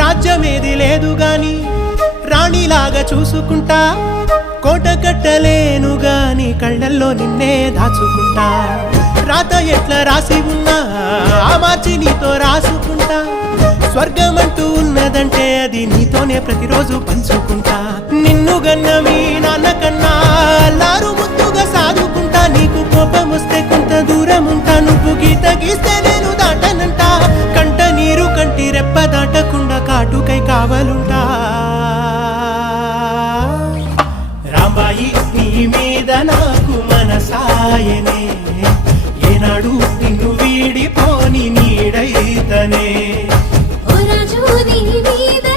రాజ్యమేది లేదు గాని రాణిలాగా చూసుకుంటా, కోట కట్టలేను గాని కళ్ళల్లో నిన్నే దాచుకుంటా. రాత ఎట్లా రాసి ఉన్నా ఆ మార్చి నీతో రాసుకుంటా. స్వర్గమంటూ ఉన్నదంటే అది నీతోనే ప్రతిరోజు పంచుకుంటా. నిన్ను గన్న మీ నాన్న కన్నా లారు ముద్దుగా సాదుకుంటా. నీకు కోపం వస్తే కొంత దూరం ఉంటా, నువ్వు గీత గీస్తే నేను దాటనంట. కంట నీరు కంటి రెప్ప దాటకుండా కాటుకై కావలుంటా. రాంబాయి నీ మీద నాకు మనసాయనే, ఏనాడు నిన్ను వీడిపోని నీడైతనే. ఓ రాజు నీ మీద